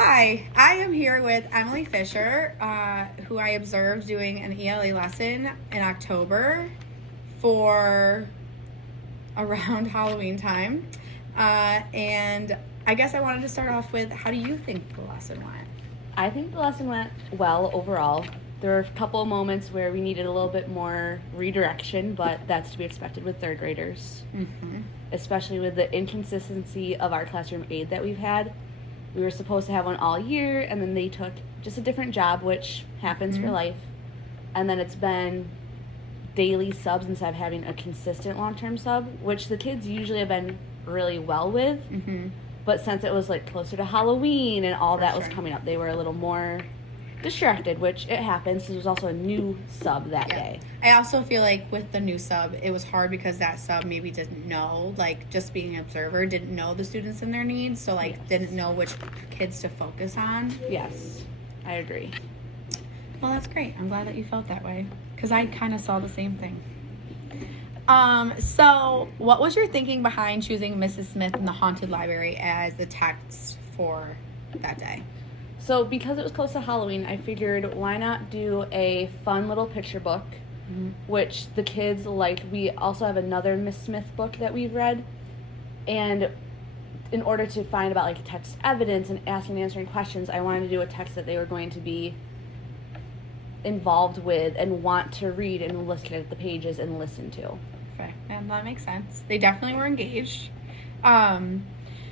Hi, I am here with Emily Fisher, who I observed doing an ELA lesson in October for around Halloween time. And I guess I wanted to start off with, how do you think the lesson went? I think the lesson went well overall. There were a couple of moments where we needed a little bit more redirection, but that's to be expected with third graders. Mm-hmm. Especially with the inconsistency of our classroom aide that we've had. We were supposed to have one all year, and then they took just a different job, which happens for life. And then it's been daily subs instead of having a consistent long-term sub, which the kids usually have been really well with. Mm-hmm. But since it was like closer to Halloween and all that was coming up, they were a little more distracted, which it happens because it was also a new sub that day. I also feel like with the new sub, it was hard because that sub maybe didn't know, like just being an observer, didn't know the students and their needs, so didn't know which kids to focus on. Yes, I agree. Well, that's great. I'm glad that you felt that way because I kind of saw the same thing. So what was your thinking behind choosing Mrs. Smith and the Haunted Library as the text for that day? So because it was close to Halloween, I figured why not do a fun little picture book, which the kids liked. We also have another Miss Smith book that we've read. And in order to find about like text evidence and asking and answering questions, I wanted to do a text that they were going to be involved with and want to read and look at the pages and listen to. Okay, and that makes sense. They definitely were engaged.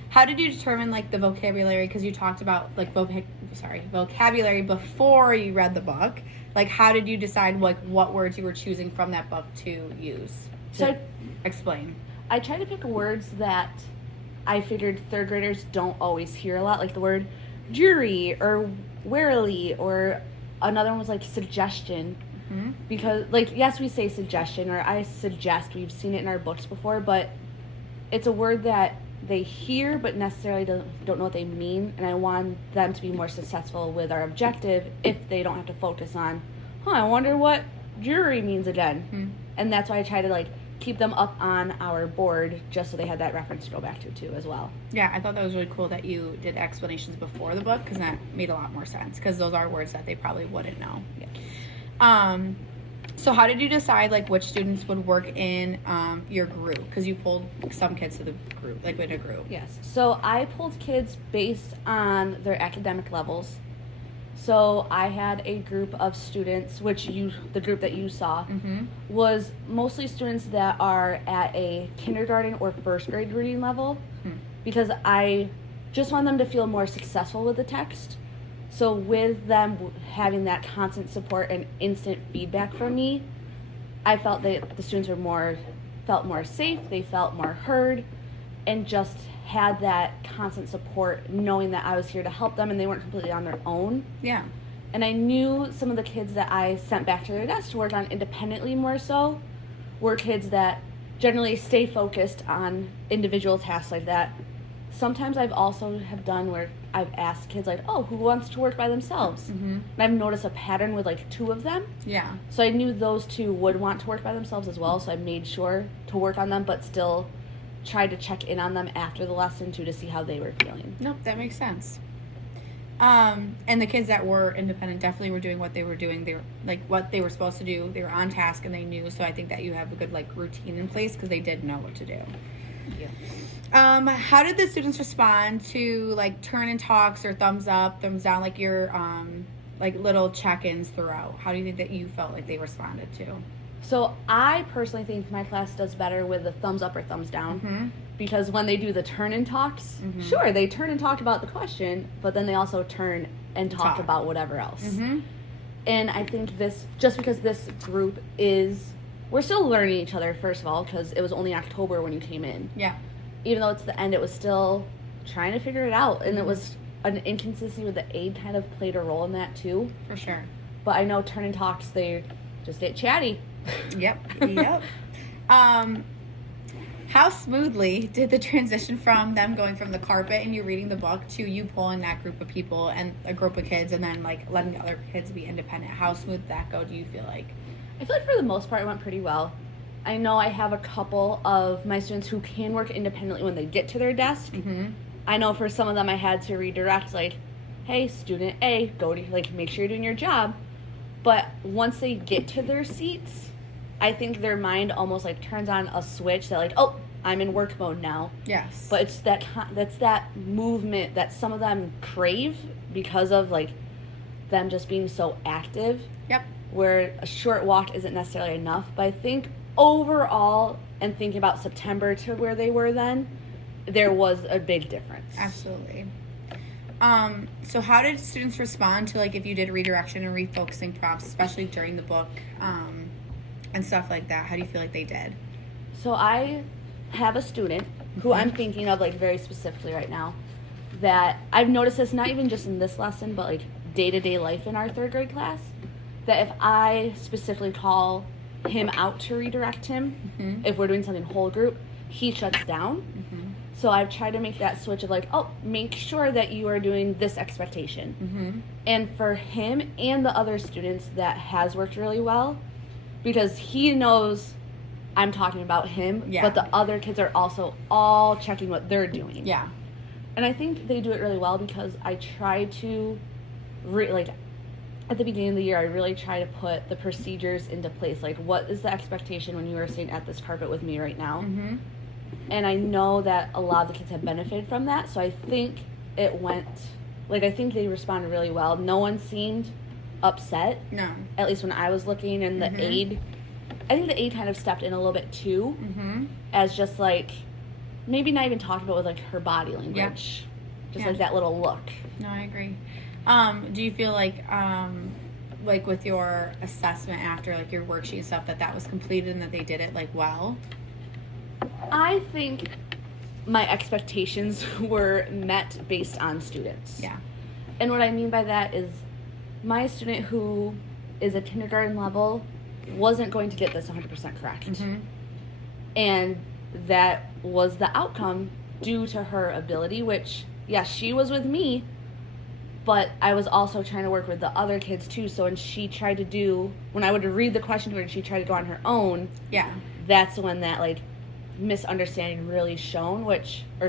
How did you determine like the vocabulary? Because you talked about like vocabulary before you read the book. Like, how did you decide like what words you were choosing from that book to use? Explain. I tried to pick words that I figured third graders don't always hear a lot, like the word jury or warily, or another one was like suggestion. Mm-hmm. Because like, yes, we say suggestion or I suggest, we've seen it in our books before, but it's a word that they hear but necessarily don't know what they mean, and I want them to be more successful with our objective if they don't have to focus on, I wonder what jury means again. Mm-hmm. And that's why I try to like keep them up on our board just so they had that reference to go back to too as well. Yeah, I thought that was really cool that you did explanations before the book because that made a lot more sense because those are words that they probably wouldn't know. Yeah. So how did you decide like which students would work in your group? Because you pulled some kids to the group, like in a group. Yes. So I pulled kids based on their academic levels. So I had a group of students, the group that you saw, was mostly students that are at a kindergarten or first grade reading level, because I just want them to feel more successful with the text. So with them having that constant support and instant feedback from me, I felt that the students felt more safe, they felt more heard, and just had that constant support knowing that I was here to help them and they weren't completely on their own. Yeah. And I knew some of the kids that I sent back to their desk to work on independently more so were kids that generally stay focused on individual tasks like that. Sometimes I've also have done where I've asked kids like, who wants to work by themselves? Mm-hmm. And I've noticed a pattern with like two of them. Yeah. So I knew those two would want to work by themselves as well. So I made sure to work on them, but still tried to check in on them after the lesson too to see how they were feeling. Nope, that makes sense. And the kids that were independent definitely were doing what they were doing. They were like what they were supposed to do. They were on task and they knew. So I think that you have a good like routine in place because they did know what to do. Yeah. How did the students respond to like turn and talks or thumbs up, thumbs down, like your like little check-ins throughout? How do you think that you felt like they responded to? So I personally think my class does better with the thumbs up or thumbs down, because when they do the turn and talks, sure, they turn and talk about the question, but then they also turn and talk about whatever else. And I think just because this group we're still learning each other, first of all, because it was only October when you came in. Yeah. Even though it's the end, it was still trying to figure it out. And it was an inconsistency with the aide kind of played a role in that too. For sure. But I know turn and talks, they just get chatty. Yep. How smoothly did the transition from them going from the carpet and you reading the book to you pulling that group of people and a group of kids and then like letting the other kids be independent? How smooth did that go, do you feel like? I feel like for the most part it went pretty well. I know I have a couple of my students who can work independently when they get to their desk. I know for some of them I had to redirect, like, hey, student A, go to, like, make sure you're doing your job. But once they get to their seats, I think their mind almost, like, turns on a switch that, like, oh, I'm in work mode now. Yes. But it's that movement that some of them crave because of, like, them just being so active. Yep. Where a short walk isn't necessarily enough. But I think overall, and thinking about September to where they were then, there was a big difference. Absolutely. So how did students respond to, like, if you did redirection and refocusing prompts, especially during the book, and stuff like that? How do you feel like they did? So I have a student who I'm thinking of, like, very specifically right now, that I've noticed this not even just in this lesson, but, like, day-to-day life in our third grade class, that if I specifically call him out to redirect him, if we're doing something whole group, he shuts down. So I've tried to make that switch of, like, oh, make sure that you are doing this expectation. And for him and the other students, that has worked really well, because he knows I'm talking about him, but the other kids are also all checking what they're doing. Yeah. And I think they do it really well because I try to, like, at the beginning of the year, I really try to put the procedures into place. Like, what is the expectation when you are sitting at this carpet with me right now? And I know that a lot of the kids have benefited from that. So I think it went, like, I think they responded really well. No one seemed upset. No. At least when I was looking. And the aide, I think the aide kind of stepped in a little bit too. As just, like, maybe not even talking about with, like, her body language. Just like that little look. No, I agree. Do you feel like with your assessment after, like, your worksheet and stuff, that was completed and that they did it, like, well? I think my expectations were met based on students. Yeah. And what I mean by that is my student who is a kindergarten level wasn't going to get this 100% correct. And that was the outcome due to her ability, which, yes, she was with me, but I was also trying to work with the other kids too. So when she tried to do, when I would read the question to her and she tried to go on her own, that's when that, like, misunderstanding really showed, which I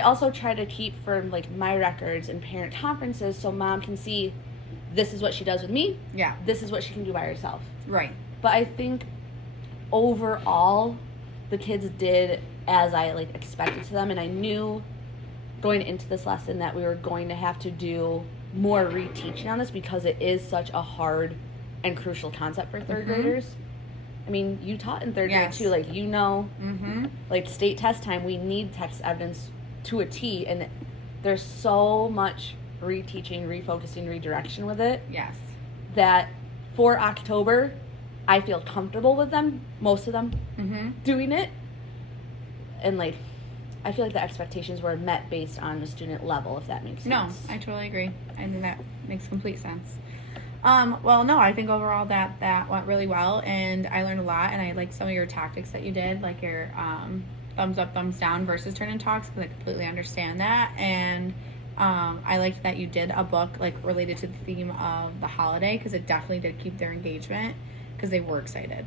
also try to keep for, like, my records and parent conferences so mom can see this is what she does with me. This is what she can do by herself. Right. But I think overall the kids did as I, like, expected to them, and I knew going into this lesson that we were going to have to do more reteaching on this because it is such a hard and crucial concept for third graders. I mean, you taught in third grade too, like, you know, like, state test time, we need text evidence to a T, and there's so much reteaching, refocusing, redirection with it. That for October, I feel comfortable with them, most of them, doing it. And, like, I feel like the expectations were met based on the student level, if that makes sense. No, I totally agree. I think that makes complete sense. Well, no, I think overall that went really well, and I learned a lot, and I liked some of your tactics that you did, like your thumbs up, thumbs down versus turn and talks, because I completely understand that. And I liked that you did a book, like, related to the theme of the holiday, because it definitely did keep their engagement, because they were excited.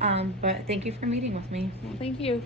But thank you for meeting with me. Well, thank you.